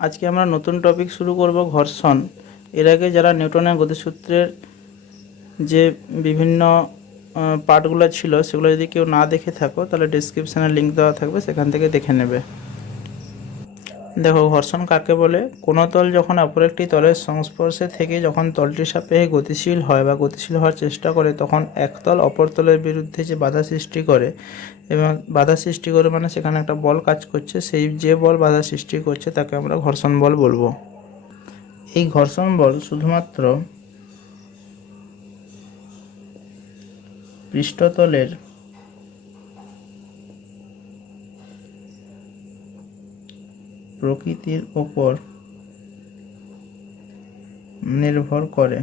আজকে আমরা নতুন টপিক শুরু করব ঘর্ষণ। এর আগে যারা নিউটনের গতিসূত্রের যে বিভিন্ন পার্টগুলো ছিল সেগুলো যদি কেউ না দেখে থাকো তাহলে ডেসক্রিপশানে লিঙ্ক দেওয়া থাকবে, সেখান থেকে দেখে নেবে। দেখো, ঘর্ষণ কাকে বলে? কোনো তল যখন অপর একটি তলের সংস্পর্শে থেকে যখন তলটির সাপেক্ষে গতিশীল হয় বা গতিশীল হওয়ার চেষ্টা করে, তখন এক তল অপর তলের বিরুদ্ধে যে বাধা সৃষ্টি করে, এবং বাধা সৃষ্টি করে মানে সেখানে একটা বল কাজ করছে, সেই যে বল বাধা সৃষ্টি করছে তাকে আমরা ঘর্ষণ বল বলবো। এই ঘর্ষণ বল শুধুমাত্র পৃষ্ঠতলের প্রকৃতির ওপর নির্ভর করে,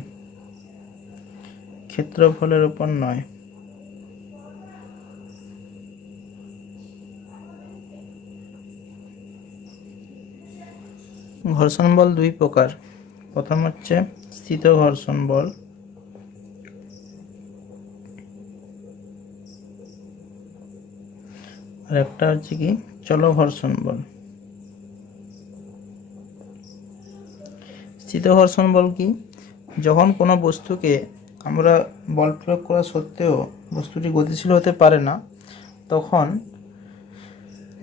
ক্ষেত্রফলের উপর নয়। ঘর্ষণ বল দুই প্রকার। প্রথম হচ্ছে স্থিত ঘর্ষণ বল, আর একটা হচ্ছে কি চল ঘর্ষণ বল। স্থিত ঘর্ষণ বল কি? যখন কোনো বস্তুকে আমরা বল প্রয়োগ করা সত্ত্বেও বস্তুটি গতিশীল হতে পারে না, তখন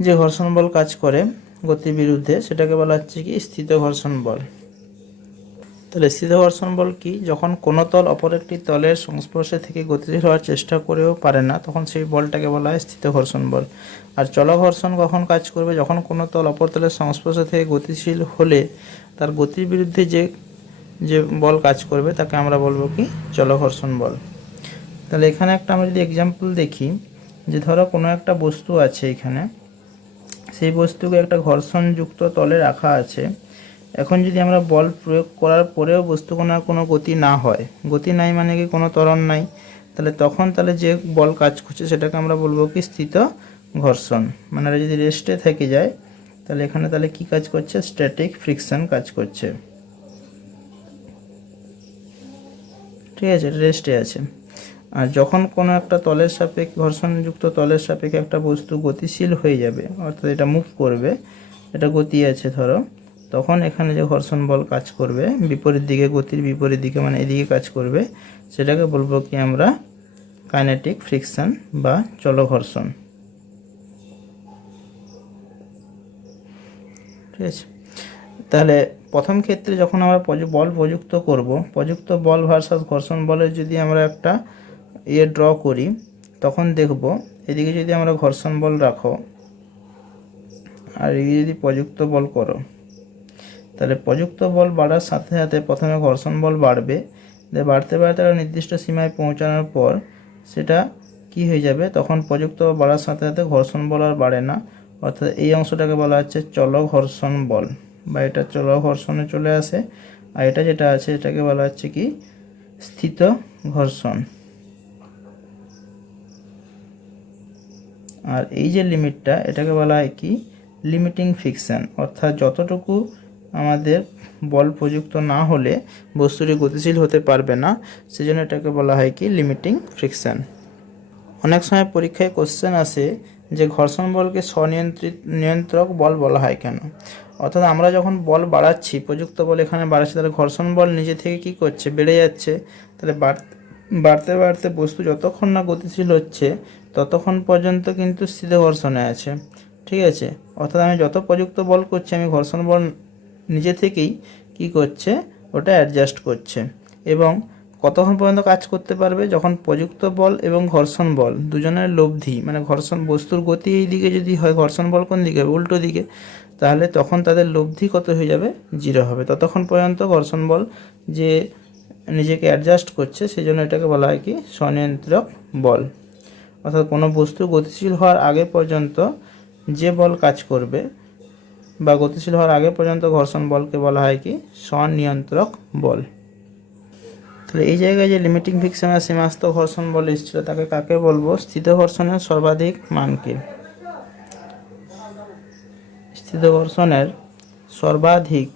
যে ঘর্ষণ বল কাজ করে গতির বিরুদ্ধে, সেটাকে বলা হচ্ছে কি স্থিত ঘর্ষণ বল। তাহলে স্থিত ঘর্ষণ বল কি? যখন কোনো তল অপর একটি তলের সংস্পর্শে থেকে গতিশীল হওয়ার চেষ্টা করেও পারে না, তখন সেই বলটাকে বলা হয় স্থিত ঘর্ষণ বল। আর চল ঘর্ষণ কখন কাজ করবে? যখন কোনো তল অপর তলের সংস্পর্শে থেকে গতিশীল হলে তার গতির বিরুদ্ধে যে যে বল কাজ করবে তাকে আমরা বলবো কি চল ঘর্ষণ বল। তাহলে এখানে একটা আমরা যদি এক্সাম্পল দেখি, যে ধরো কোনো একটা বস্তু আছে এখানে, সেই বস্তুকে একটা ঘর্ষণযুক্ত তলে রাখা আছে। এখন যদি আমরা বল প্রয়োগ করার পরেও বস্তু কোনো গতি না হয়, গতি নাই মানে কি কোনো ত্বরণ নাই, তাহলে যে বল কাজ করছে সেটাকে আমরা বলবো কি স্থিত ঘর্ষণ। মানে যদি রেস্টে থেকে যায় তাহলে এখানে কি কাজ করছে? স্ট্যাটিক ফ্রিকশন কাজ করছে। ঠিক আছে, এটা রেস্টে আছে। আর যখন কোনো একটা তলের সাপেক্ষে ঘর্ষণযুক্ত তলের সাপেক্ষে একটা বস্তু গতিশীল হয়ে যাবে, অর্থাৎ এটা মুভ করবে, এটা গতি আছে ধরো, তখন এখানে যে ঘর্ষণ বল কাজ করবে বিপরীত দিকে, গতির বিপরীত দিকে মানে এদিকে কাজ করবে, সেটাকে বলবো কি আমরা কাইনেটিক ফ্রিকশন বা চলঘর্ষণ। ঠিক আছে, তাহলে প্রথম ক্ষেত্রে যখন আমরা বল প্রযুক্ত করব, প্রযুক্ত বল ভার্সাস ঘর্ষণ বলের যদি আমরা একটা ড্র করি, তখন দেখব এদিকে যদি আমরা ঘর্ষণ বল রাখো আর এদিকে যদি প্রযুক্ত বল করো, তাহলে প্রযুক্ত বল বাড়ার সাথে সাথে প্রথমে ঘর্ষণ বল বাড়বে, বাড়তে বাড়তে নির্দিষ্ট সীমায় পৌঁছানোর পর সেটা কি হয়ে যাবে, তখন প্রযুক্ত বাড়ার সাথে সাথে ঘর্ষণ বল আর বাড়ে না, অর্থাৎ এই অংশটাকে বলা হচ্ছে চল ঘর্ষণ বল, বা এটা চল ঘর্ষণে চলে আসে। আর এটা যেটা আছে এটাকে বলা হচ্ছে কি স্থিত ঘর্ষণ। আর এই যে লিমিটটা, এটাকে বলা হয় কি লিমিটিং ফ্রিকশন, অর্থাৎ যতটুকু আমাদের বল প্রযুক্ত না হলে বস্তুটি গতিশীল হতে পারবে না, সেজন্য এটাকে বলা হয় কি লিমিটিং ফ্রিকশন। অনেক সময় পরীক্ষায় কোশ্চেন আসে যে ঘর্ষণ বলকে নিয়ন্ত্রক বল বলা হয় কেন? অর্থাৎ আমরা যখন বল বাড়াচ্ছি, প্রযুক্ত বল এখানে বাড়াচ্ছি, তাহলে ঘর্ষণ বল নিজে থেকে কি করছে? বেড়ে যাচ্ছে। তাহলে বাড়তে বাড়তে বস্তু যতক্ষণ না গতিশীল হচ্ছে ততক্ষণ পর্যন্ত কিন্তু স্থির ঘর্ষণে আছে। ঠিক আছে, অর্থাৎ আমি যত প্রযুক্ত বল করছি, আমি ঘর্ষণ বল নিজে থেকেই কি করছে? ওটা অ্যাডজাস্ট করছে। এবং কতক্ষণ পর্যন্ত কাজ করতে পারবে? যখন প্রযুক্ত বল এবং ঘর্ষণ বল দুজনের লব্ধি, মানে ঘর্ষণ বস্তুর গতি এই দিকে যদি হয়, ঘর্ষণ বল কোন দিকে? উল্টো দিকে, তাহলে তখন তাদের লব্ধি কত হয়ে যাবে? 0 হবে। ততক্ষণ পর্যন্ত ঘর্ষণ বল যে নিজেকে অ্যাডজাস্ট করছে, সেই জন্য এটাকে বলা হয় কি স্বনিয়ন্ত্রক বল। অর্থাৎ কোনো বস্তু গতিশীল হওয়ার আগে পর্যন্ত যে বল কাজ করবে বা গতিশীল হওয়ার আগে পর্যন্ত ঘর্ষণ বলকে বলা হয় কি স্বনিয়ন্ত্রক বল। তাহলে এই জায়গায় যে লিমিটিং ফ্রিকশন আর সীমাস্থ ঘর্ষণ বল এসেছিল, তাকে কাকে বলবো? স্থিত ঘর্ষণের সর্বাধিক মানকে। স্থিত ঘর্ষণের সর্বাধিক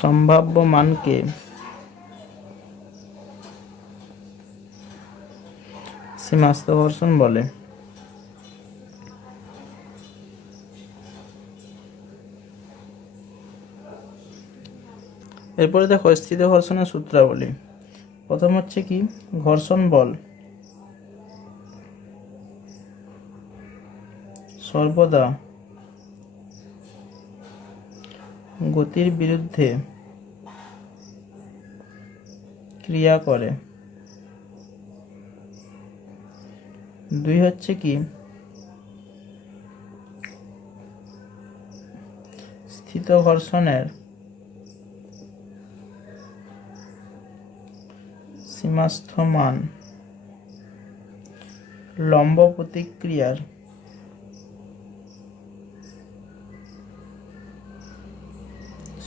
সম্ভাব্য মানকে সীমাস্থ ঘর্ষণ বলে। এরপরে দেখো স্থিত ঘর্ষণের সূত্রাবলী। প্রথম হচ্ছে কি, ঘর্ষণ বল সর্বদা গতির বিরুদ্ধে ক্রিয়া করে। দুই হচ্ছে কি, স্থিত ঘর্ষণের সীমাস্থ মান লম্ব প্রতিক্রিয়ার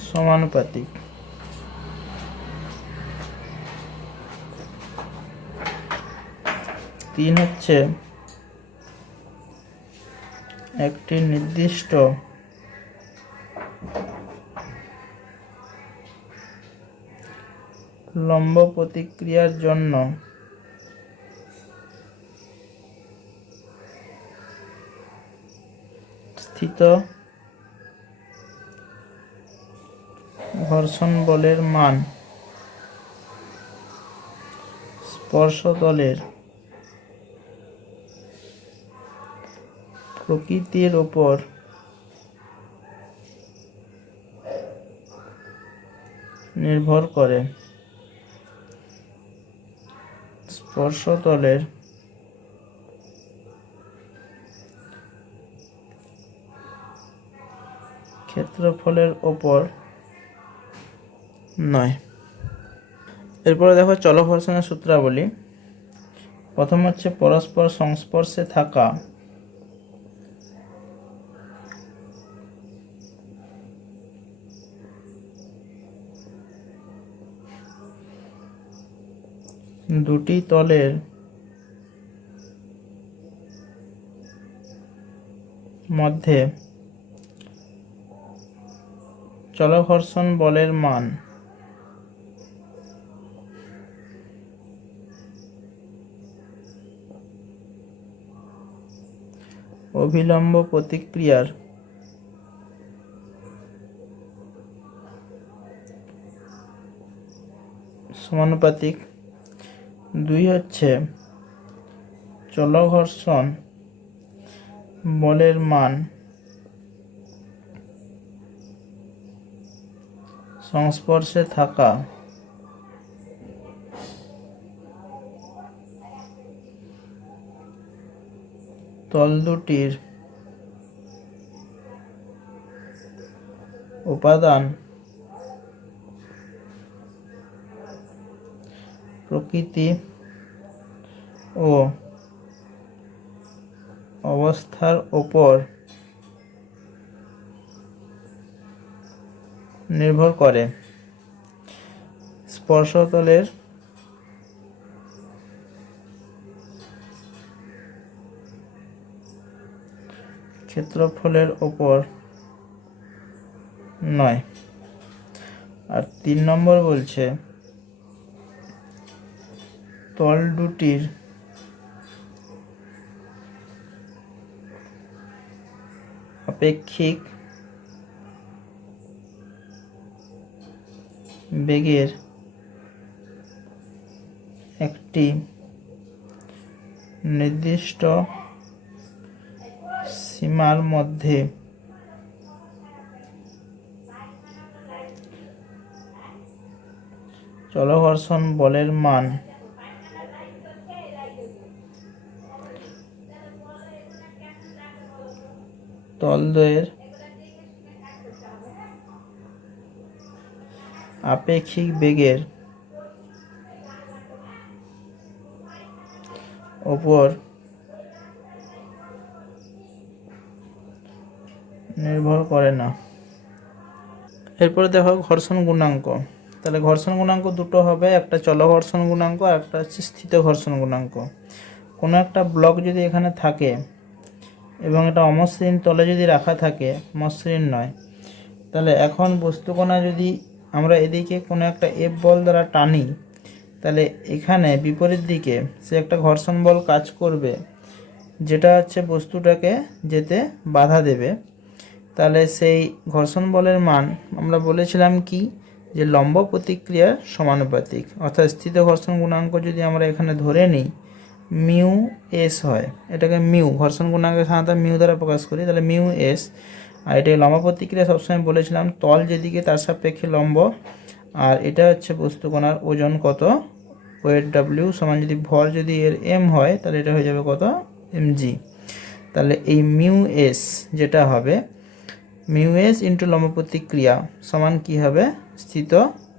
সমানুপাতিক। তিন হচ্ছে, একটি নির্দিষ্ট লম্ব প্রতিক্রিয়ার জন্য স্থিত ঘর্ষণ বলের মান স্পর্শতলের প্রকৃতির উপর নির্ভর করে। স্পর্শতলের ক্ষেত্রফলের উপর নয়। এরপরে দেখো চলঘর্ষণের সূত্রাবলী। প্রথম হচ্ছে পরস্পর সংস্পর্শে থাকা দুটি তলের মধ্যে চলঘর্ষণ বলের মান অভিলম্ব প্রতিক্রিয়ার সমানুপাতিক। দুই হচ্ছে চলঘর্ষণ বলের মান সংস্পর্শে থাকা তল দুটির উপাদান প্রকৃতি ও অবস্থার উপর নির্ভর করে। স্পর্শতলের ক্ষেত্রফলের উপর নয়। আর 3 নম্বর বলছে তল দুটির আপেক্ষিক বেগের একটি নির্দিষ্ট সীমার মধ্যে চলঘর্ষণ বলের মান তলদ্বয়ের আপেক্ষিক বেগের উপর নির্ভর করে না। এরপরে দেখো ঘর্ষণ গুণাঙ্ক। তাহলে ঘর্ষণ গুণাঙ্ক দুটো হবে, একটা চলঘর্ষণ গুণাঙ্ক আর একটা হচ্ছে স্থিত ঘর্ষণ গুণাঙ্ক। কোনো একটা ব্লক যদি এখানে থাকে এবং এটা অমসৃণ তলে যদি রাখা থাকে, মসৃণ নয়, তাহলে এখন বস্তুকণা যদি আমরা এদিকে কোনো একটা এফ বল দ্বারা টানি, তাহলে এখানে বিপরীত দিকে সে একটা ঘর্ষণ বল কাজ করবে, যেটা হচ্ছে বস্তুটাকে যেতে বাধা দেবে। তাহলে সেই ঘর্ষণ বলের মান আমরা বলেছিলাম কি, যে লম্ব প্রতিক্রিয়ার সমানুপাতিক, অর্থাৎ স্থিত ঘর্ষণ গুণাঙ্ক যদি আমরা এখানে ধরে নিই মিউ এস হয়, এটাকে মিউ ঘর্ষণ গুণাঙ্কের সাধারণত মিউ দ্বারা প্রকাশ করি, তাহলে মিউ এস। আর এটা লম্ব প্রতিক্রিয়া সবসময় বলেছিলাম তল যেদিকে তার সাপেক্ষে লম্ব, আর এটা হচ্ছে বস্তুকণার ওজন কত, ওয়েট ডাব্লিউ সমান যদি ভর যদি এর এম হয় তাহলে এটা হয়ে যাবে কত, এমজি। তাহলে এই মিউ এস যেটা হবে মিউ এস ইন্টু লম্ব প্রতিক্রিয়া সমান কি হবে, স্থিত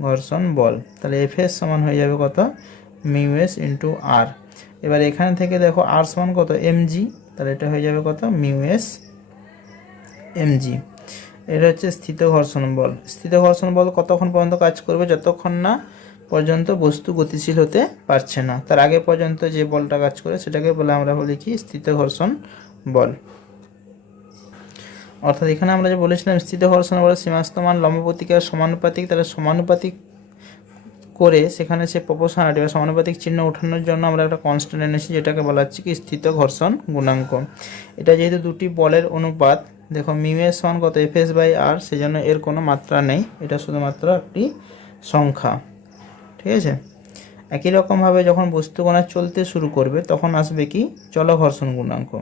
ঘর্ষণ বল। তাহলে এফ এস সমান হয়ে যাবে কত, মিউ এস ইন্টু আর। এবার এখানে থেকে দেখো আর সমান কত, এমজি, তাহলে এটা হয়ে যাবে কত, মিউ এস এমজি। এটা হচ্ছে স্থিত ঘর্ষণ বল। স্থিত ঘর্ষণ বল কতক্ষণ পর্যন্ত কাজ করবে, যতক্ষণ না পর্যন্ত বস্তু গতিশীল হতে পারছে না, তার আগে পর্যন্ত যে বলটা কাজ করে সেটাকে বলে আমরা বলি কি, স্থিত ঘর্ষণ বল। অর্থাৎ এখানে আমরা যে বলেছিলাম স্থিত ঘর্ষণ বলের সীমাস্থ মান লম্ব প্রতিক্রিয়ার সমানুপাতিক, তাহলে সমানুপাতিক করে সেখানে সে প্রপোর্শনালিটি বা সমানুপাতিক চিহ্ন ওঠানোর জন্য আমরা একটা কনস্ট্যান্ট এনেছি যেটাকে বলা হচ্ছে কি, স্থিত ঘর্ষণ গুণাঙ্ক। এটা যেহেতু দুটি বলের অনুপাত, দেখো মিউ এর সমান কত, এফ এস বাই আর, সেজন্য এর কোনো মাত্রা নেই, এটা শুধুমাত্র একটি সংখ্যা, ঠিক আছে। একই রকমভাবে যখন বস্তুকণা চলতে শুরু করবে তখন আসবে কি, চল ঘর্ষণ গুণাঙ্ক।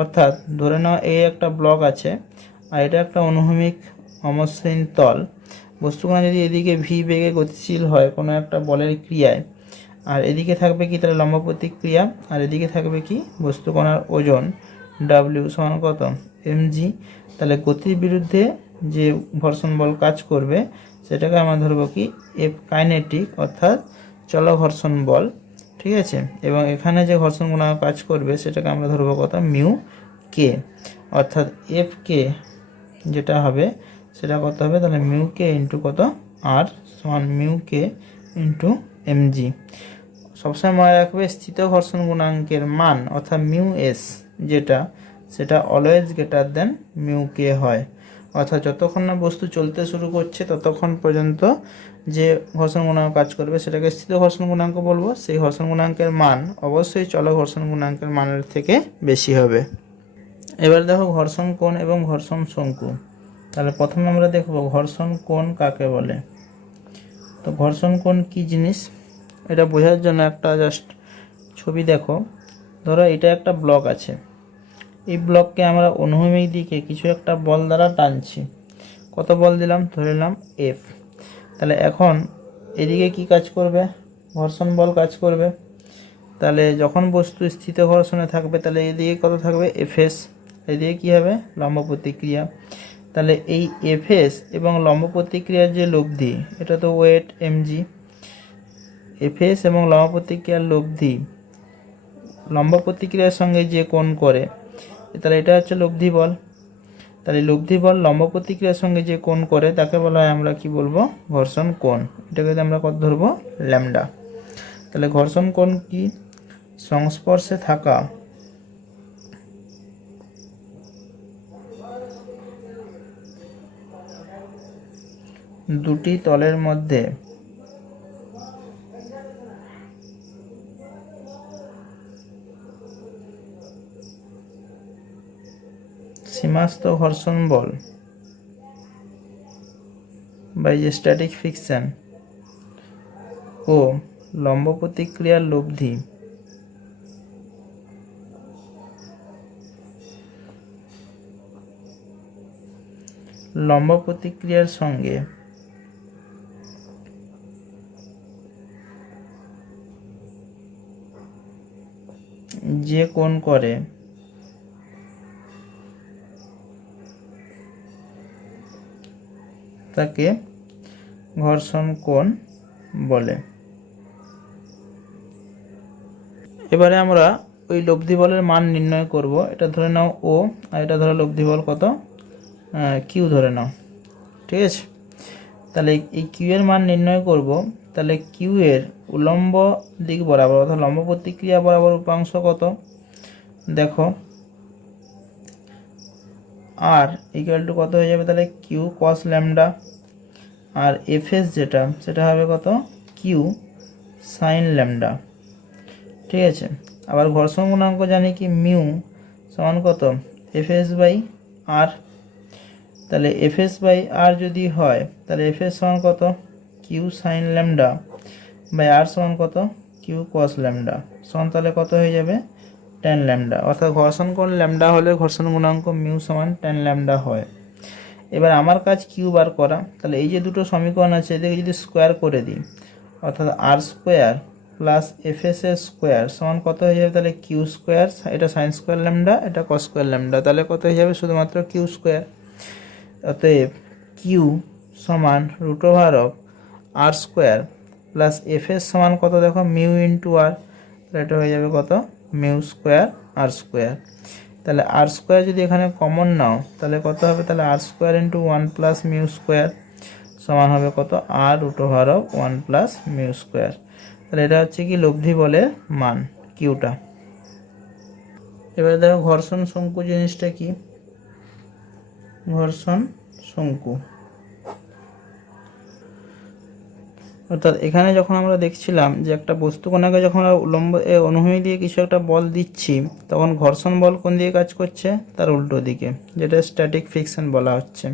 অর্থাৎ ধরে নাও এই একটা ব্লক আছে আর এটা একটা অনুভূমিক অমসৃণ তল, বস্তুকণা যদি এদিকে ভি বেগে গতিশীল হয় কোনো একটা বলের ক্রিয়ায়, আর এদিকে থাকবে কি, তাহলে লম্ব প্রতিক্রিয়া, আর এদিকে থাকবে কি, বস্তুকণার ওজন ডাব্লিউ সমান কত, এমজি। তাহলে গতির বিরুদ্ধে যে ঘর্ষণ বল কাজ করবে সেটাকে আমরা ধরবো কি, এফ কাইনেটিক, অর্থাৎ চল ঘর্ষণ বল, ঠিক আছে। এবং এখানে যে ঘর্ষণ গুণাঙ্ক কাজ করবে সেটাকে আমরা ধরবো কত, মিউ কে, অর্থাৎ এফ কে যেটা হবে সেটা কত হবে, তাহলে মিউ কে ইন্টু কত, আর সমান মিউ কে ইন্টু এমজি। সবসময় মনে রাখবে স্থিত ঘর্ষণ গুণাঙ্কের মান অর্থাৎ মিউ এস যেটা, সেটা অলওয়েজ গ্রেটার দেন মিউ কে হয়। অর্থাৎ যতক্ষণ না বস্তু চলতে শুরু করছে ততক্ষণ পর্যন্ত যে ঘর্ষণ গুণাঙ্ক কাজ করবে সেটাকে স্থিত ঘর্ষণ গুণাঙ্ক বলবো, সেই ঘর্ষণ গুণাঙ্কের মান অবশ্যই চল ঘর্ষণ গুণাঙ্কের মানের থেকে বেশি হবে। এবার দেখো ঘর্ষণ কোণ এবং ঘর্ষণ শঙ্কু। তাহলে প্রথমে আমরা দেখব ঘর্ষণ কোণ কাকে বলে। তো ঘর্ষণ কোণ কি জিনিস এটা বোঝার জন্য একটা জাস্ট ছবি দেখো। ধরো এটা একটা ব্লক আছে, এই ব্লককে আমরা অনুভূমিক দিকে কিছু একটা বল দ্বারা টানছি, কত বল দিলাম, ধরে নিলাম এফ। তাহলে এখন এদিকে কি কাজ করবে, ঘর্ষণ বল কাজ করবে। তাহলে যখন বস্তু স্থিত ঘর্ষণে থাকবে তাহলে এদিকে কত থাকবে, এফএস, এদিকে কী হবে, লম্ব প্রতিক্রিয়া। তাহলে এই এফএস এবং লম্ব প্রতিক্রিয়ার যে লব্ধি, এটা তো ওয়েট এমজি, এফএস এবং লম্ব প্রতিক্রিয়ার লব্ধি লম্ব প্রতিক্রিয়ার সঙ্গে যে কোণ করে, তাহলে এটা হচ্ছে লব্ধি বল। তাহলে লব্ধি বল লম্ব প্রতিক্রিয়ার সঙ্গে যে কোণ করে তাকে বলা হয় আমরা কি বলবো, ঘর্ষণ কোণ। এটাকে আমরা কত ধরবো, ল্যামডা। তাহলে ঘর্ষণ কোণ কি, সংস্পর্শে থাকা দুটি তলের মধ্যে সীমাস্থ ঘর্ষণ বল বা যে স্ট্যাটিক ফ্রিকশন ও লম্ব প্রতিক্রিয়ার লব্ধি লম্ব প্রতিক্রিয়ার সঙ্গে যে কোণ করে তাকে ঘর্ষণ কোণ বলে। এবারে আমরা ওই লব্ধি বলের মান নির্ণয় করব। এটা ধরে নাও ও, আর এটা ধরো লব্ধি বল কত, কিউ ধরে নাও, ঠিক আছে। তাহলে এই কিউ এর মান নির্ণয় করব। তাহলে কিউ এর উলম্ব দিক বরাবর অর্থাৎ লম্ব প্রতিক্রিয়া বরাবর উপাংশ কত, দেখো আর ইকুয়াল টু কত হয়ে যাবে, তাহলে কিউ কস ল্যামডা, আর এফএস যেটা সেটা হবে কত, কিউ সাইন ল্যামডা, ঠিক আছে। আবার ঘর্ষণ গুণাঙ্ক জানি কি, মিউ সমান কত, এফএস বাই আর। তাহলে এফএস বাই আর যদি হয় তাহলে এফএস সমান কত, কিউ সাইন ল্যামডা বাই আর সমান কত কিউ কস ল্যামডা সমান তাহলে কত হয়ে যাবে টেন ল্যামডা। অর্থাৎ ঘর্ষণ কোণ ল্যামডা হলে ঘর্ষণ গুণাঙ্ক মিউ সমান টেন ল্যামডা হয়। এবার আমার কাজ কিউ বার করা। তাহলে এই যে দুটো সমীকরণ আছে এদেরকে যদি স্কোয়ার করে দিই, অর্থাৎ R square plus F S এর স্কোয়ার সমান কত হয়ে যাবে তাহলে কিউ স্কোয়ার, এটা সাইন স্কোয়ার ল্যামডা, এটা কস স্কোয়ার ল্যামডা, তাহলে কত হয়ে যাবে শুধুমাত্র কিউ স্কোয়ার। অতএব কিউ সমান root over of R square plus F S সমান কত দেখো মিউ ইন্টু আর, তাহলে এটা হয়ে যাবে কত মিউ স্কোয়ার আর স্কোয়ার। তাহলে আর স্কোয়ার যদি এখানে কমন নাও তাহলে কত হবে তাহলে R square into one plus mu square সমান হবে কত R root over of one plus mu square. তাহলে এটা হচ্ছে কি লব্ধি বলের মান কিউটা। এবারে দেখো ঘর্ষণ শঙ্কু জিনিসটা কি, ঘর্ষণ শঙ্কু অর্থাৎ এখানে যখন আমরা দেখছিলাম যে একটা বস্তু কণাকে যখন আমরা উলম্ব অনুভূমি দিয়ে কিছু একটা বল দিচ্ছি তখন ঘর্ষণ বল কোন দিকে কাজ করছে তার উল্টো দিকে, যেটা স্ট্যাটিক ফ্রিকশন বলা হচ্ছে।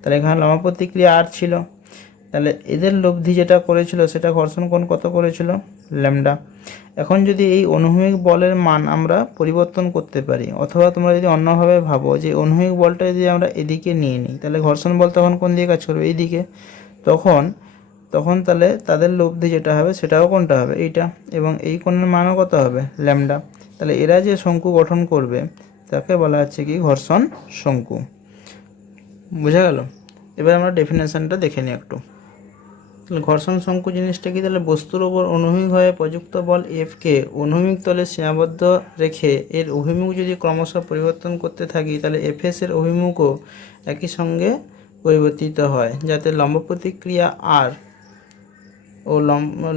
তাহলে এখানে লম্ব প্রতিক্রিয়া আর ছিল, তাহলে এদের লব্ধি যেটা করেছিল সেটা ঘর্ষণ কোণ কত করেছিল ল্যামডা। এখন যদি এই অনুভূমিক বলের মান আমরা পরিবর্তন করতে পারি, অথবা তোমরা যদি অন্যভাবে ভাবো যে অনুভূমিক বলটা যদি আমরা এদিকে নিয়ে নিই তাহলে ঘর্ষণ বল তখন কোন দিকে কাজ করবে এইদিকে, তখন তাহলে তাদের লব্ধি যেটা হবে সেটাও কোনটা হবে এইটা, এবং এই কোণের মানও কত হবে ল্যামডা। তাহলে এরা যে শঙ্কু গঠন করবে তাকে বলা হচ্ছে কি ঘর্ষণ শঙ্কু। বোঝা গেল? এবার আমরা ডেফিনেশনটা দেখে নিই একটু। তাহলে ঘর্ষণ শঙ্কু জিনিসটা কি, তাহলে বস্তুর ওপর অনুভূমিকভাবে প্রযুক্ত বল এফকে অনুভূমিক তলে সীমাবদ্ধ রেখে এর অভিমুখ যদি ক্রমশ পরিবর্তন করতে থাকি তাহলে এফএস এর অভিমুখও একই সঙ্গে পরিবর্তিত হয়, যাতে লম্ব প্রতিক্রিয়া আর ও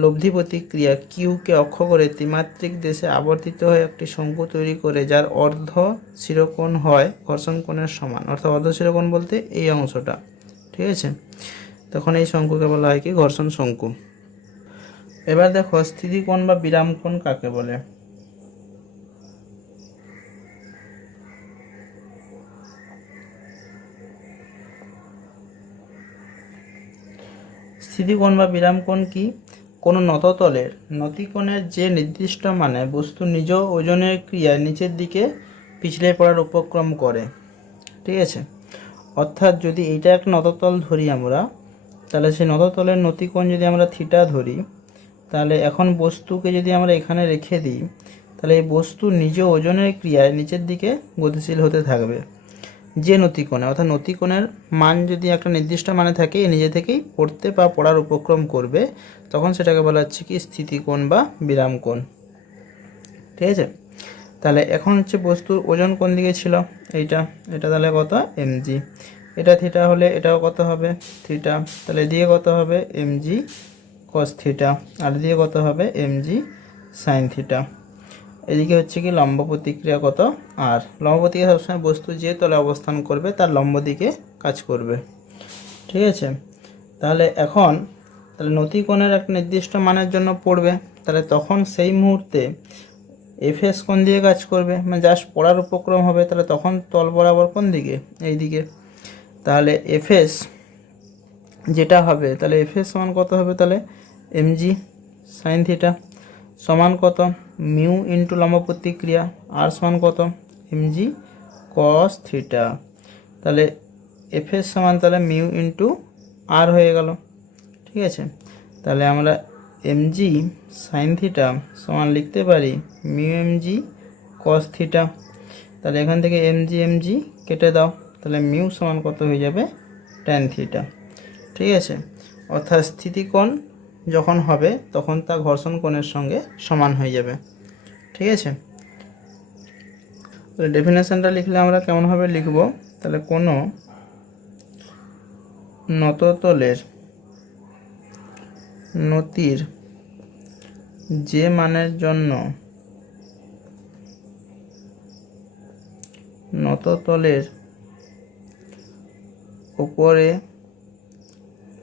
লব্ধি প্রতিক্রিয়া কিউকে অক্ষ করে ত্রিমাত্রিক দেশে আবর্তিত হয়ে একটি শঙ্কু তৈরি করে যার অর্ধ শিরোকোণ হয় ঘর্ষণ কোণের সমান। অর্থাৎ অর্ধ শিরোকোণ বলতে এই অংশটা, ঠিক আছে? তখন এই শঙ্কুকে বলা হয় কি ঘর্ষণ শঙ্কু। এবার দেখো স্থিতিকোণ বা বিরাম কোণ কাকে বলে। স্থিতিকোণ বা বিরাম কোণ কি, কোনো নততলের নতিকোণের যে নির্দিষ্ট মানে বস্তু নিজ ওজনের ক্রিয়ায় নিচের দিকে পিছলে পড়ার উপক্রম করে, ঠিক আছে? অর্থাৎ যদি এইটা একটা নততল ধরি আমরা, তাহলে সেই নততলের নতিকোণ যদি আমরা থিটা ধরি, তাহলে এখন বস্তুকে যদি আমরা এখানে রেখে দিই তাহলে এই বস্তু নিজ ওজনের ক্রিয়ায় নিচের দিকে গতিশীল হতে থাকবে যে নতিকোণে, অর্থাৎ নতিকোণের মান যদি একটা নির্দিষ্ট মানে থাকে নিজে থেকেই পড়তে বা পড়ার উপক্রম করবে, তখন সেটাকে বলা হচ্ছে কি স্থিতিকোণ বা বিরাম কোণ, ঠিক আছে? তাহলে এখন হচ্ছে বস্তুর ওজন কোন দিকে ছিল এটা তাহলে কত এমজি, এটা থিটা হলে এটাও কত হবে থিটা, তাহলে দিয়ে কত হবে এমজি কস থিটা, আর দিয়ে কত হবে এমজি সাইন থিটা। এদিকে হচ্ছে কি লম্ব প্রতিক্রিয়া কত আর, লম্ব প্রতিক্রিয়া সবসময় বস্তু যে তলে অবস্থান করবে তার লম্ব দিকে কাজ করবে, ঠিক আছে? তাহলে নতিকোণের এক নির্দিষ্ট মানের জন্য পড়বে, তাহলে তখন সেই মুহূর্তে এফএস কোন দিকে কাজ করবে, মানে জাস্ট পড়ার উপক্রম হবে, তাহলে তখন তল বরাবর কোন দিকে এই দিকে। তাহলে এফএস যেটা হবে তাহলে এফএস সমান কত হবে তাহলে এমজি সাইন থিটা সমান কত মিউ ইন্টু লম্ব প্রতিক্রিয়া আর সমান কত এমজি কস থিটা। তাহলে এফএস সমান তাহলে মিউ ইন্টু আর হয়ে গেল, ঠিক আছে? তাহলে আমরা এমজি সাইন থিটা সমান লিখতে পারি মিউ এমজি কস থিটা। তাহলে এখান থেকে এমজি কেটে দাও, তাহলে মিউ সমান কত হয়ে যাবে ট্যান থিটা, ঠিক আছে? অর্থাৎ স্থিতিকোণ যখন হবে তখন তা ঘর্ষণ কোণের সঙ্গে সমান হয়ে যাবে, ঠিক আছে? তাহলে ডেফিনেশনটা লিখলে আমরা কেমনভাবে লিখব, তাহলে কোনো নততলের নতির যে মানের জন্য নততলের উপরে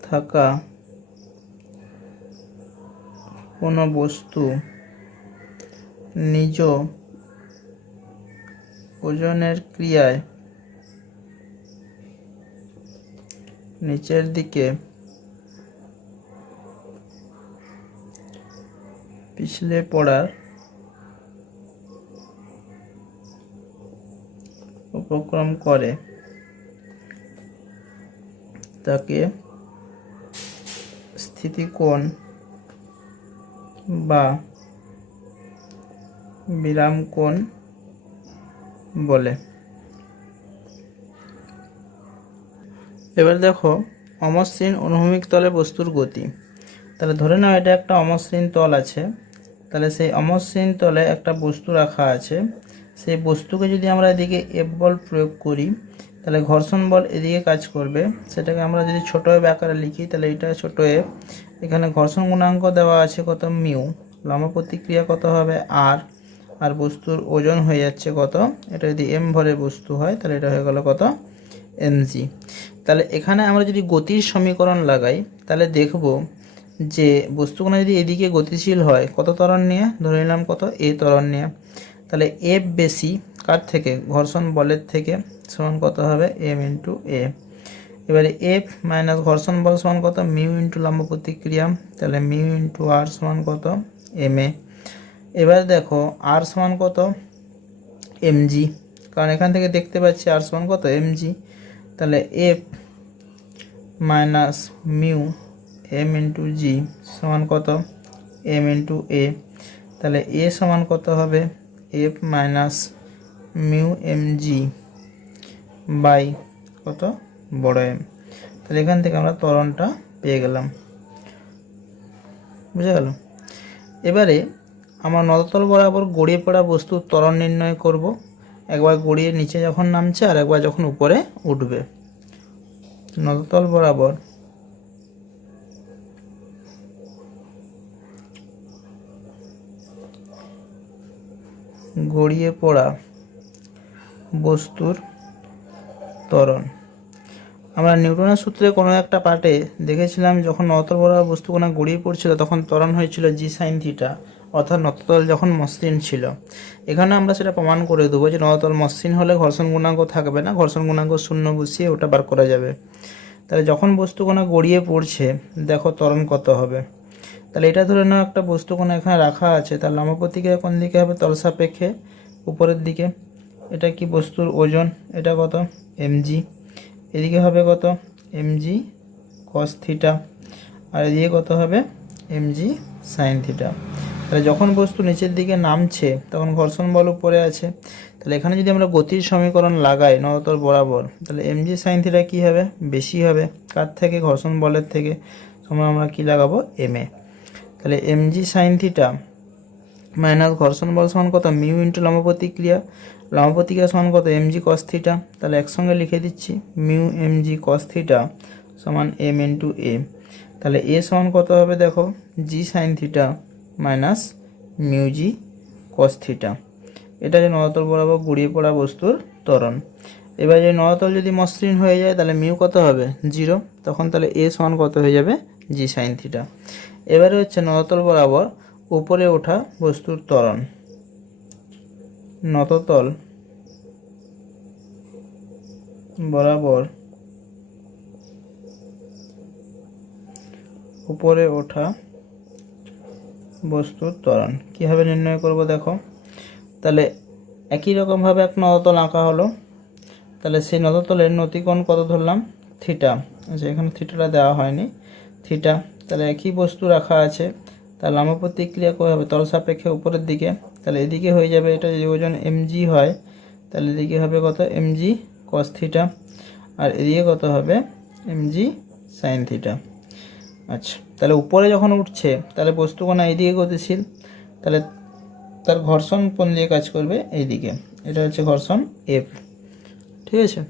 থাকা কোনো বস্তু নিজ ওজনের ক্রিয়ায় নিচের দিকে পিছলে পড়ার উপক্রম করে তাকে স্থিতিকোণ বা বিরাম কোণ বলে। এবার দেখো অমসৃণ অনুভূমিক তলে বস্তুর গতি। তাহলে ধরে নাও এটা একটা অমসৃণ তল আছে, তাহলে সেই অমসৃণ তলে একটা বস্তু রাখা আছে। সেই বস্তুকে যদি আমরা এদিকে এফ বল প্রয়োগ করি তাহলে ঘর্ষণ বল এদিকে কাজ করবে। সেটাকে আমরা যদি ছোটো এফ আকারে লিখি তাহলে এটা ছোটো এফ, এখানে ঘর্ষণ গুণাঙ্ক দেওয়া আছে কত মিউ, লম্ব প্রতিক্রিয়া কত হবে আর, আর বস্তুর ওজন হয়ে যাচ্ছে কত, এটা যদি এম ভরের বস্তু হয় তাহলে এটা হয়ে গেল কত এমজি। তাহলে এখানে আমরা যদি গতির সমীকরণ লাগাই তাহলে দেখব যে বস্তুগুলো যদি এদিকে গতিশীল হয় কত ত্বরণ নিয়ে, ধরে নিলাম কত এ ত্বরণ নিয়ে, তাহলে এফ বেশি কার থেকে, ঘর্ষণ বলের থেকে, সমান কত হবে এম ইন্টু এ। এবারে এফ মাইনাস ঘর্ষণ বল সমান কত মিউ ইন্টু লম্ব প্রতিক্রিয়া, তাহলে মিউ ইন্টু আর সমান কত এম এ। এবার দেখো আর সমান কত এমজি, কারণ এখান থেকে দেখতে পাচ্ছি আর সমান কত এমজি, তাহলে F minus mu m into g সমান কত এম ইন্টু এ। তাহলে এ সমান কত হবে F minus mu M G by কত বড় এম। তাহলে এখান থেকে আমরা ত্বরণটা পেয়ে গেলাম, বুঝে গেল। এবারে আমরা নদতল বরাবর গড়িয়ে পড়া বস্তুর ত্বরণ নির্ণয় করব, একবার গড়িয়ে নিচে যখন নামছে আর একবার যখন উপরে উঠবে। নদতল বরাবর গড়িয়ে পড়া বস্তুর ত্বরণ। আমরা নিউটনের সূত্রে কোনো একটা পার্টে দেখেছিলাম যখন নতল বরাবর বস্তুকণা গড়িয়ে পড়ছিল তখন ত্বরণ হয়েছিল জি সাইন থিটা, অর্থাৎ নততল যখন মসৃণ ছিল। এখানে আমরা সেটা প্রমাণ করে দেবো যে নততল মসৃণ হলে ঘর্ষণ গুণাঙ্ক থাকবে না, ঘর্ষণ গুণাঙ্ক শূন্য বসিয়ে ওটা বার করা যাবে। তাহলে যখন বস্তুকণা গড়িয়ে পড়ছে দেখো ত্বরণ কত হবে। তাহলে এটা ধরে নাও একটা বস্তুকণা এখানে রাখা আছে, তার লম্ব প্রতিক্রিয়া কোন দিকে হবে, তল সাপেক্ষে উপরের দিকে। এটা কি বস্তুর ওজন, এটা কত এমজি, এদিকে হবে কত এমজি কস থিটা, আর এদিকে কত হবে এমজি সাইন থিটা। তাহলে যখন বস্তু নিচের দিকে নামছে তখন ঘর্ষণ বল উপরে আছে, তাহলে এখানে যদি আমরা গতির সমীকরণ লাগাই নততল বরাবর তাহলে এমজি সাইন থিটা কী হবে বেশি হবে কার থেকে, ঘর্ষণ বলের থেকে, সময় আমরা কি লাগাবো এম এ। তাহলে এমজি সাইন থিটা মাইনাস ঘর্ষণ বল সমান কত মিউ ইন্টু লম্ব প্রতিক্রিয়া, লম্ব প্রতিক্রিয়া সমান কত এমজি কস থিটা। তাহলে একসঙ্গে লিখে দিচ্ছি মিউ এমজি কস থিটা সমান এম ইন্টু এ। তাহলে এ সমান কত হবে দেখো g sine theta minus mu g cos theta. এটা যে নতল বরাবর গড়িয়ে পড়া বস্তুর ত্বরণ। এবার যে নতল যদি মসৃণ হয়ে যায় তাহলে মিউ কত হবে 0, তখন তাহলে এ সমান কত হয়ে যাবে জি সাইন থিটা। এবারে হচ্ছে নতল বরাবর উপরে ওঠা বস্তুর ত্বরণ। নততল বরাবর উপরে ওঠা বস্তুর ত্বরণ কীভাবে নির্ণয় করব দেখো। তাহলে একই রকমভাবে এক নততল আঁকা হলো, তাহলে সেই নততলের নতিকোণ কত ধরলাম থিটা, আচ্ছা এখানে থিটাটা দেওয়া হয়নি থিটা। তাহলে একই বস্তু রাখা আছে, তার লম্ব প্রতিক্রিয়া কী হবে তল সাপেক্ষে উপরের দিকে, তাহলে এদিকে হয়ে যাবে এটা যদি ওজন এমজি হয় তাহলে এদিকে হবে কত এমজি কস থিটা, আর এদিকে কত হবে এমজি সাইন থিটা। আচ্ছা তাহলে উপরে যখন উঠছে তাহলে বস্তুকণা এইদিকে গতিশীল, তাহলে তার ঘর্ষণ কোন দিকে কাজ করবে এইদিকে, এটা হচ্ছে ঘর্ষণ এফ, ঠিক আছে।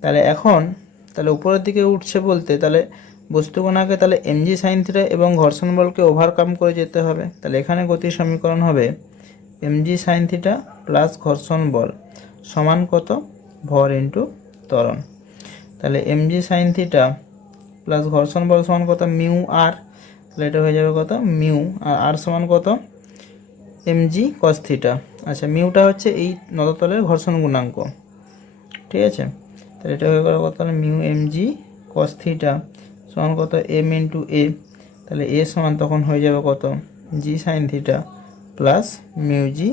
তাহলে এখন তাহলে উপরের দিকে উঠছে বলতে তাহলে বস্তুকণাকে তাহলে এমজি সাইন থিটা এবং ঘর্ষণ বলকে ওভারকাম করে যেতে হবে। তাহলে এখানে গতির সমীকরণ হবে এমজি সাইন থিটা প্লাস ঘর্ষণ বল সমান কত ভর ইন্টু ত্বরণ। তাহলে এমজি সাইন থিটা প্লাস ঘর্ষণ বল সমান কত মিউ আর, তাহলে এটা হয়ে যাবে কত মিউ, আর আর সমান কত এমজি কস থিটা। আচ্ছা মিউটা হচ্ছে এই নততলের ঘর্ষণ গুণাঙ্ক, ঠিক আছে। তাহলে এটা হয়ে গেল কত তাহলে মিউ এমজি কস থিটা সমান কত এম ইন্টু এ, তাহলে এ সমান তখন হয়ে যাবে কত g sine theta plus mu g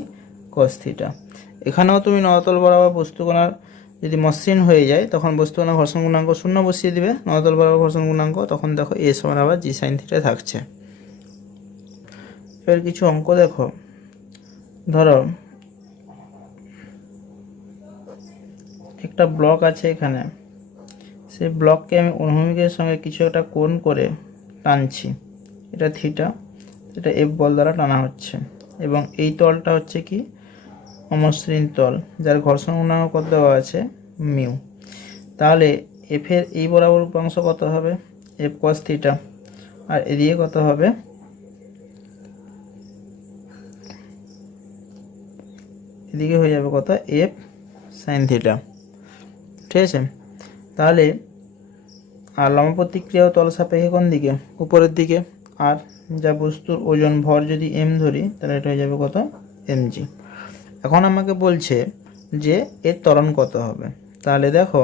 cos theta. এখানেও তুমি নতল বরাবর বস্তুকণার যদি মসৃণ হয়ে যায় তখন বস্তুকণার ঘর্ষণ গুণাঙ্ক 0 বসিয়ে দিবে, নতল বরাবর ঘর্ষণ গুণাঙ্ক, তখন দেখো এ সমান আবার জি সাইন থিটা থাকছে। এবার কিছু অঙ্ক দেখো, ধরো একটা ব্লক আছে এখানে, সেই ব্লককে আমি অনুভূমিকের সঙ্গে কিছু একটা কোণ করে টানছি, এটা থিটা, এটা এফ বল দ্বারা টানা হচ্ছে, এবং এই তলটা হচ্ছে কি অমসৃণ তল, যার ঘর্ষণ গুণাঙ্ক কত দেওয়া আছে মিউ। তাহলে এফের এই বরাবর উপাংশ কত হবে এফ কস থিটা, আর এদিকে কত হবে এদিকে হয়ে যাবে কত এফ সাইন থিটা। ঠিক আছে, তাহলে আর লম্ব প্রতিক্রিয়া তল সাপেক্ষে কোন দিকে উপরের দিকে, আর যা বস্তুর ওজন ভর যদি এম ধরি তাহলে এটা হয়ে যাবে কত এমজি। এখন আমাকে বলছে যে এর ত্বরণ কত হবে, তাহলে দেখো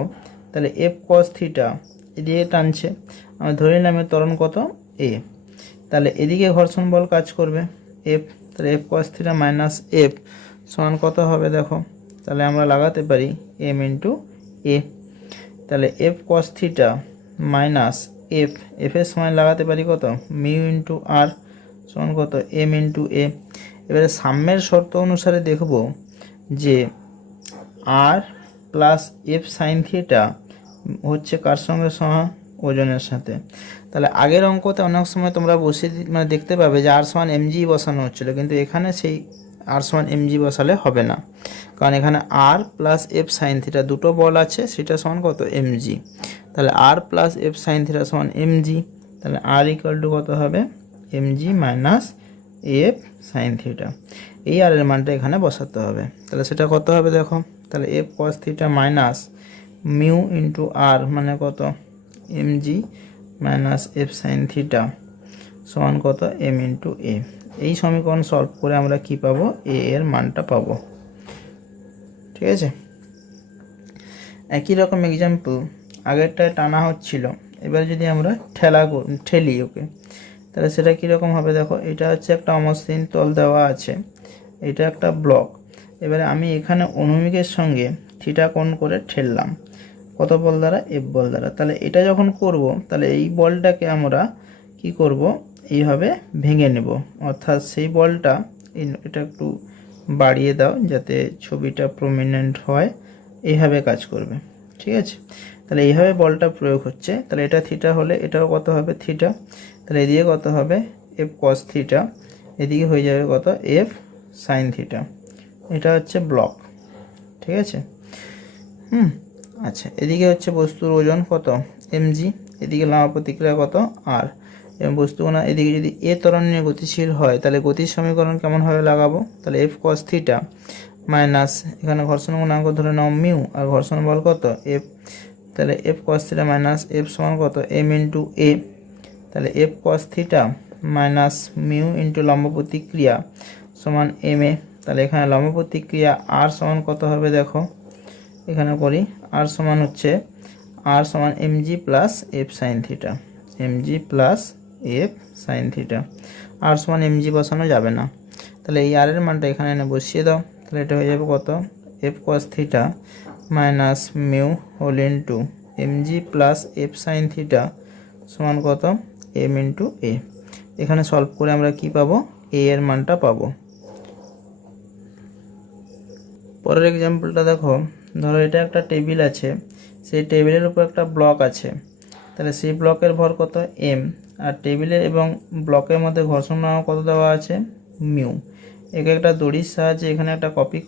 তাহলে এফ কস থিটা এদিকে টানছে, আমি ধরে নিলাম এর ত্বরণ কত এ, তাহলে এদিকে ঘর্ষণ বল কাজ করবে এফ, তাহলে F cos theta minus F সমান কত হবে দেখো, তাহলে আমরা লাগাতে পারি এম ইন্টু এ, তাহলে F cos theta minus F, এফের সময় লাগাতে পারি কত মিউ ইন্টু আর সমান কত এম ইন্টু এ। এবারে সাম্যের শর্ত অনুসারে দেখব যে আর প্লাস এফ সাইন থিটা হচ্ছে কার সঙ্গে সমান ওজনের সাথে। তাহলে আগের অঙ্কতে অনেক সময় তোমরা বসে মানে দেখতে পাবে যে আর সমান এমজি বসানো হচ্ছিলো, কিন্তু এখানে সেই আর সমান এমজি বসালে হবে না, কারণ এখানে আর প্লাস এফ সাইন থিটা দুটো বল আছে, সেটা সমান কত এমজি। তাহলে আর প্লাস এফ সাইন থিটা সমান এমজি, তাহলে আর ইকুয়াল টু কত হবে MG minus F sine theta. এই আর এর মানটা এখানে বসাতে হবে, তাহলে সেটা কত হবে দেখো, তাহলে F cos theta minus mu into R মানে কত m g minus F sine theta সমান কত এম ইন্টু এ। এই সমীকরণ সলভ করে আমরা কি পাবো এ এর মানটা পাবো। ঠিক আছে, একই রকম এক্সাম্পল আগেরটায় টানা হচ্ছিল, এবার যদি আমরা ঠেলি ওকে, তাহলে সেটা কীরকম হবে দেখো, এটা হচ্ছে একটা অমসৃণ তল দেওয়া আছে, এটা একটা ব্লক, এবারে আমি এখানে অনুভূমিকের সঙ্গে থিটা কোণ করে ঠেললাম কত বল দ্বারা এফ বল দ্বারা। তাহলে এটা যখন করব তাহলে এই বলটাকে আমরা কি করব এইভাবে ভেঙে নেব, অর্থাৎ সেই বলটা এটা একটু বাড়িয়ে দাও যাতে ছবিটা প্রমিনেন্ট হয়, এইভাবে কাজ করবে। ঠিক আছে, তাহলে এইভাবে বলটা প্রয়োগ হচ্ছে, তাহলে এটা থিটা হলে এটাও কত হবে থিটা, তাহলে এদিকে কত হবে এফ কস থিটা, এদিকে হয়ে যাবে কত এফ সাইন থিটা। এটা হচ্ছে ব্লক। ঠিক আছে, আচ্ছা, এদিকে হচ্ছে বস্তুর ওজন কত এমজি, এদিকে লম্ব প্রতিক্রিয়া কত আর, এবং বস্তুগুলো এদিকে যদি এ ত্বরণ নিয়ে গতিশীল হয় তাহলে গতির সমীকরণ কেমনভাবে লাগাবো, তাহলে এফ কস থিটা মাইনাস এখানে ঘর্ষণ গুণাঙ্ক ধরে নাও মিউ, আর ঘর্ষণ বল কত এফ, তাহলে F cos theta minus F সমান কত এম ইন্টু এ, তাহলে F cos theta minus mu into লম্ব প্রতিক্রিয়া সমান এম এ, তাহলে এখানে লম্ব প্রতিক্রিয়া আর সমান কত হবে দেখো, এখানে করি আর সমান হচ্ছে আর সমান m g plus F sine theta, m g plus F sine theta, R সমান এমজি বসানো যাবে না, তাহলে এই আর এর মানটা এখানে এনে বসিয়ে দাও, তাহলে এটা হয়ে যাবে কত F cos theta minus mu whole into MG plus F sine theta সমান কত এম ইন্টু এ। এখানে সলভ করে আমরা কি পাবো এ এর মানটা পাবো। পরের এক্সাম্পলটা দেখো, ধরো এটা একটা টেবিল আছে, সেই টেবিলের উপর একটা ব্লক আছে, তাহলে সেই ব্লকের ভর কত এম, আর টেবিলের এবং ব্লকের মধ্যে ঘর্ষণ কত দেওয়া আছে মিউ। একে একটা দড়ির সাহায্যে এখানে একটা কপি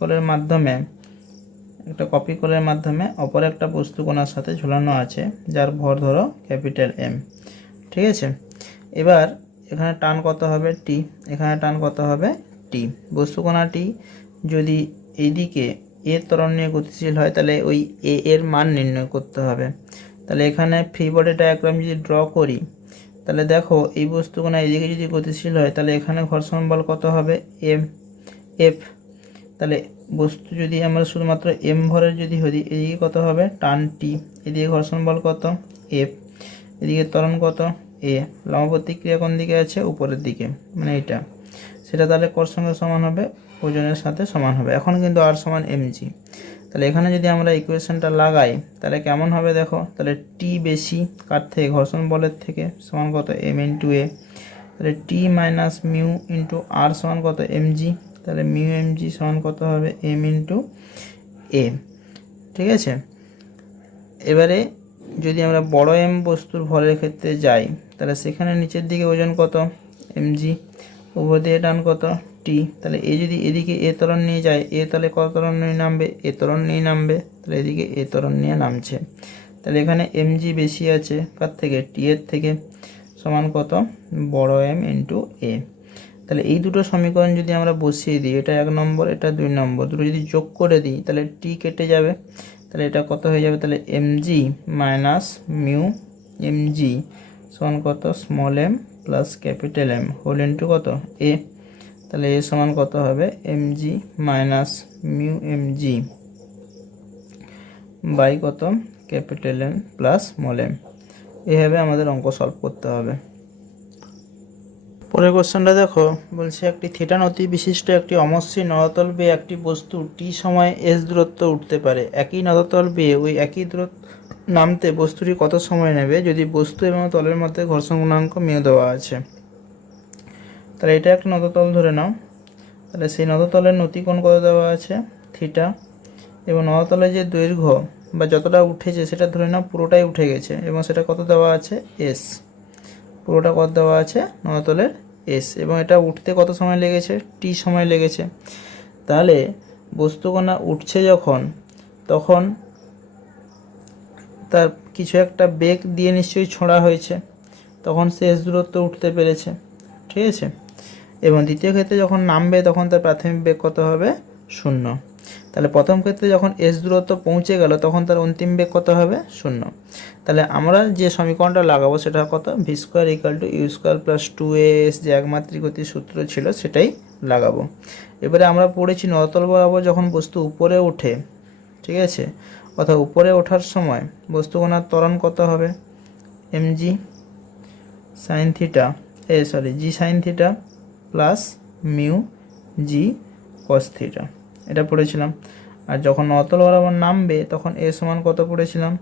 কলের মাধ্যমে অপর একটা বস্তু কণার সাথে ঝুলানো আছে, যার ভর ধরো ক্যাপিটাল এম। ঠিক আছে, এবার এখানে টান কত হবে টি, এখানে টান কত হবে টি। বস্তু কণাটি যদি এইদিকে এ ত্বরণ নিয়ে গতিশীল হয় তাহলে ওই এ এর মান নির্ণয় করতে হবে। তাহলে এখানে ফ্রি বডি ডায়াগ্রাম যদি ড্র করি তাহলে দেখো এই বস্তুকণা এদিকে যদি গতিশীল হয় তাহলে এখানে ঘর্ষণ বল কত হবে এম এফ, তাহলে বস্তু যদি আমরা শুধুমাত্র এম ভরের যদি হই এদিকে কত হবে টান টি, এদিকে ঘর্ষণ বল কত এফ, এদিকে ত্বরণ কত এ, লম্ব প্রতিক্রিয়া কোন দিকে আছে, উপরের দিকে, মানে এটা, সেটা তাহলে কর সঙ্গে সমান হবে, ওজনের সাথে সমান হবে। এখন কিন্তু আর সমান mg, তাহলে এখানে যদি আমরা ইকুয়েশনটা লাগাই তাহলে কেমন হবে দেখো, তাহলে টি বেশি কার থেকে, ঘর্ষণ বলের থেকে, সমান কত m ইন্টু এ, তাহলে টি মাইনাস মিউ ইন্টু আর সমান কত mg, তাহলে মিউ mg সমান কত হবে m ইন্টু এ। ঠিক আছে, এবারে যদি আমরা বড় এম বস্তুর ভরের ক্ষেত্রে যাই তাহলে সেখানে নিচের দিকে ওজন কত mg, উপর দিয়ে টান কত টি, তাহলে এ যদি এদিকে এ ত্বরণ নিয়ে যায়, এ তাহলে কত ত্বরণ নিয়ে নামবে, এ ত্বরণ নিয়ে নামবে, তাহলে এদিকে এ ত্বরণ নিয়ে নামছে, তাহলে এখানে mg বেশি আছে কার থেকে, টি এর থেকে, সমান কত বড় এম ইন্টু এ। তাহলে এই দুটো সমীকরণ যদি আমরা বসিয়ে দিই, এটা 1 নম্বর, এটা 2 নম্বর, দুটো যদি যোগ করে দিই তাহলে টি কেটে যাবে, তাহলে এটা কত হয়ে যাবে, তাহলে mg মাইনাস মিউ mg সমান কত small m plus capital M whole into কত এ, তাহলে এ সমান কত হবে mg minus mu mg by কত capital M plus small m. এইভাবে আমাদের অঙ্ক সলভ করতে হবে। পরের কোশ্চেনটা দেখো, বলছে একটি থিটা নতি বিশিষ্ট একটি অমসৃণ নলতল বেয়ে একটি বস্তু টি সময়ে এস দূরত্ব উঠতে পারে। একই নলতল বেয়ে ওই একই দূরত্ব নামতে বস্তুটি কত সময় নেবে যদি বস্তু এবং তলের মধ্যে ঘর্ষণ গুণাঙ্ক মিউ দেওয়া আছে। তাহলে এটা একটা নলতল ধরে নাও, তাহলে সেই নলতলের নতিকোণ কত দেওয়া আছে থিটা, এবং নলতলের যে দৈর্ঘ্য বা যতটা উঠেছে সেটা ধরে নাও পুরোটাই উঠে গেছে, এবং সেটা কত দেওয়া আছে এস, পুরোটা কত দেওয়া আছে নলতলের এস, এবং এটা উঠতে কত সময় লেগেছে টি সময় লেগেছে। তাহলে বস্তুকণা উঠছে যখন, তখন তার কিছু একটা বেগ দিয়ে নিশ্চয়ই ছোঁড়া হয়েছে, তখন সে এস দূরত্ব উঠতে পেরেছে। ঠিক আছে, এবং দ্বিতীয় ক্ষেত্রে যখন নামবে তখন তার প্রাথমিক বেগ কত হবে 0। তাহলে প্রথম ক্ষেত্রে যখন এস দূরত্ব পৌঁছে গেল তখন তার অন্তিম বেগ কত হবে 0। তাহলে আমরা যে সমীকরণটা লাগাবো সেটা কত, V square equal to U square plus 2as, যে একমাত্রিক গতির সূত্র ছিল সেটাই লাগাবো। এবারে আমরা পড়েছি নলতল বরাবর যখন বস্তু উপরে ওঠে, ঠিক আছে, অর্থাৎ উপরে ওঠার সময় বস্তুকণার ত্বরণ কত হবে mg sine theta, g sine theta plus mu g cos theta, এটা পড়েছিলাম। আর যখন নলতল বরাবর নামবে তখন এ সমান কত পড়েছিলাম,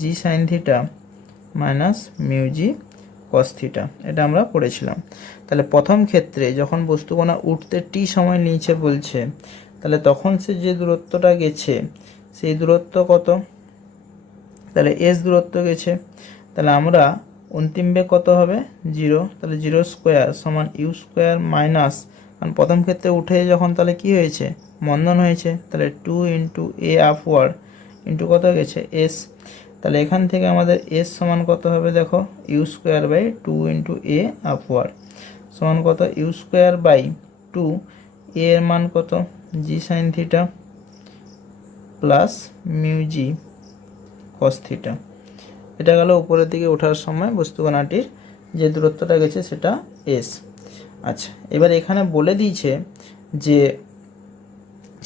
g sine theta minus mu g cos theta, এটা আমরা পড়েছিলাম। তাহলে প্রথম ক্ষেত্রে যখন বস্তুকণা উঠতে টি সময় নিয়েছে বলছে, তাহলে তখন সে যে দূরত্বটা গেছে সেই দূরত্ব কত, তাহলে এস দূরত্ব গেছে, তাহলে আমরা অন্তিম বেগ কত হবে 0, তাহলে 0 স্কোয়ার সমান ইউ স্কোয়ার মাইনাস, কারণ প্রথম ক্ষেত্রে উঠে যখন তাহলে কি হয়েছে মন্দন হয়েছে, তাহলে 2 ইন্টু এ আপওয়ার্ড ইন্টু কত গেছে এস, তাহলে এখান থেকে আমাদের এস সমান কত হবে দেখো U square by 2 into A upward সমান কত ইউ স্কোয়ার বাই 2, এ এর মান কত g sine theta plus mu g cos theta. এটা গেল উপরের দিকে ওঠার সময় বস্তুকণাটির যে দূরত্বটা গেছে সেটা এস। আচ্ছা, এবার এখানে বলে দিয়েছে যে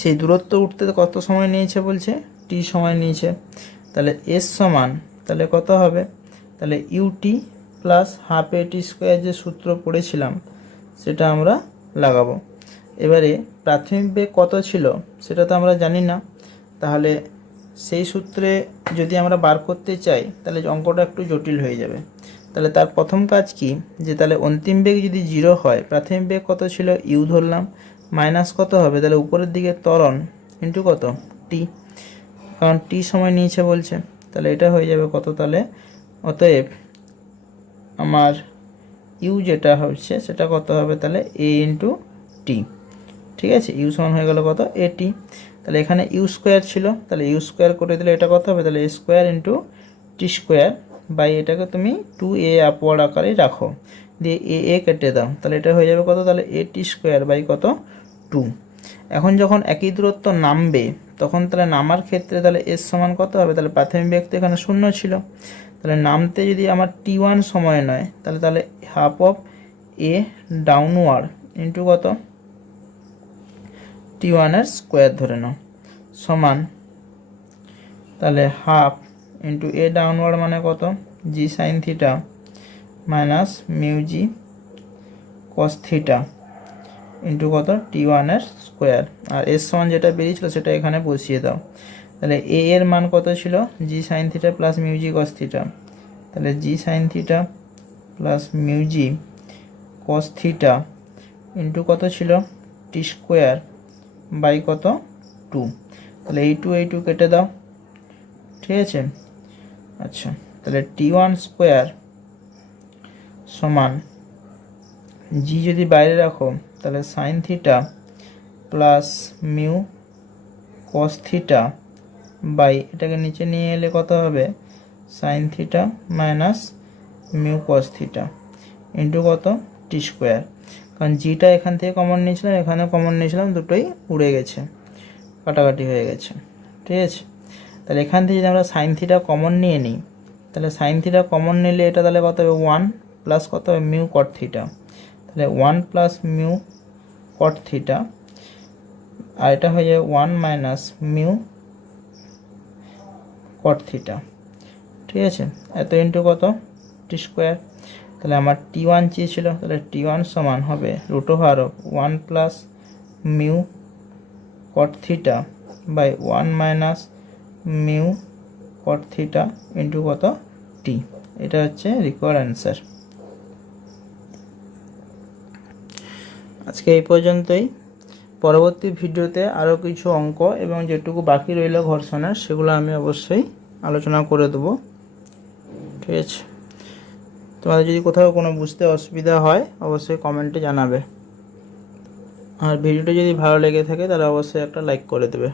সেই দূরত্ব উঠতে কত সময় নিয়েছে বলছে টি সময় নিয়েছে, তাহলে এস সমান তাহলে কত হবে, তাহলে ইউটি প্লাস হাফ এ টি স্কোয়ার যে সূত্র পড়েছিলাম সেটা আমরা লাগাবো। এবারে প্রাথমিক বেগ কত ছিল সেটা তো আমরা জানি না, তাহলে সেই সূত্রে যদি আমরা বার করতে চাই তাহলে অঙ্কটা একটু জটিল হয়ে যাবে। তাহলে তার প্রথম কাজ কি, যে তাহলে অন্তিম বেগ যদি 0 হয়, প্রাথমিক বেগ কত ছিল ইউ ধরলাম, মাইনাস কত হবে তাহলে উপরের দিকে ত্বরণ ইন্টু কত টি, কারণ টি সময় নিয়েছে বলছে, তাহলে এটা হয়ে যাবে কত, তাহলে অতএব আমার ইউ যেটা হচ্ছে সেটা কত হবে তাহলে এ ইন্টু টি। ঠিক আছে, ইউ সমান হয়ে গেল কত এ টি, তাহলে এখানে ইউ স্কোয়ার ছিল, তাহলে ইউ স্কোয়ার করে দিলে এটা কত হবে, তাহলে a square into t square by এটাকে তুমি 2a আপওয়ার্ড আকারে রাখো, দিয়ে এ কেটে দাও, তাহলে এটা হয়ে যাবে কত, তাহলে এ টি স্কোয়ার বাই কত 2। এখন যখন একই দূরত্ব নামবে তখন তাহলে নামার ক্ষেত্রে তাহলে এস সমান কত হবে, তাহলে প্রাথমিক বেগ তো এখানে 0 ছিল, তাহলে নামতে যদি আমার t1 সময় নয় তাহলে half of A downward into কত t1 এর স্কোয়ার ধরে নাও সমান, তাহলে হাফ ইন্টু এ ডাউনওয়ার্ড মানে কত g sine theta minus mu g cos theta into কত T1 এর স্কোয়ার। আর এর সমান যেটা বেরিয়েছিল সেটা এখানে বসিয়ে দাও। তাহলে এ এর মান কত ছিল, g sine theta plus mu g cos theta. তাহলে g sine theta plus mu g cos theta into কত ছিল টি স্কোয়ার বাই কত 2। তাহলে এই টু কেটে দাও, ঠিক আছে। আচ্ছা, তাহলে T1 স্কোয়ার সমান জি যদি বাইরে রাখো তাহলে sine theta plus mu cos theta by এটাকে নিচে নিয়ে এলে কত হবে sine theta minus mu cos theta into কত টি স্কোয়ার। কারণ জিটা এখান থেকে কমন নিয়েছিলাম, এখানেও কমন নিয়েছিলাম, দুটোই উড়ে গেছে, কাটাকাটি হয়ে গেছে, ঠিক আছে। তাহলে এখান থেকে যদি আমরা সাইন থিটা কমন নিয়ে নিই, তাহলে সাইন থিটা কমন নিলে এটা তাহলে কত হবে 1 প্লাস কত হবে মিউ কট থিটা। তাহলে 1 প্লাস মিউ কট থিটা আর এটা হয়ে যাবে 1 মাইনাস মিউ কট থিটা, ঠিক আছে। এত ইন্টু কত টি স্কোয়ার। তাহলে আমার T1 চেয়েছিল, তাহলে T1 সমান হবে root over of 1 plus mu cot theta by 1 minus mu cot theta into কত টি। এটা হচ্ছে রিকোয়ার্ড অ্যান্সার। আজকে এই পর্যন্তই। পরবর্তী ভিডিওতে আরও কিছু অঙ্ক এবং যেটুকু বাকি রইল ঘর্ষণের সেগুলো আমি অবশ্যই আলোচনা করে দেবো, ঠিক আছে। তোমাদের যদি কোথাও কোনো বুঝতে অসুবিধা হয় অবশ্যই কমেন্টে জানাবে। আর ভিডিওটা যদি ভালো লেগে থাকে তাহলে অবশ্যই একটা লাইক করে দেবে।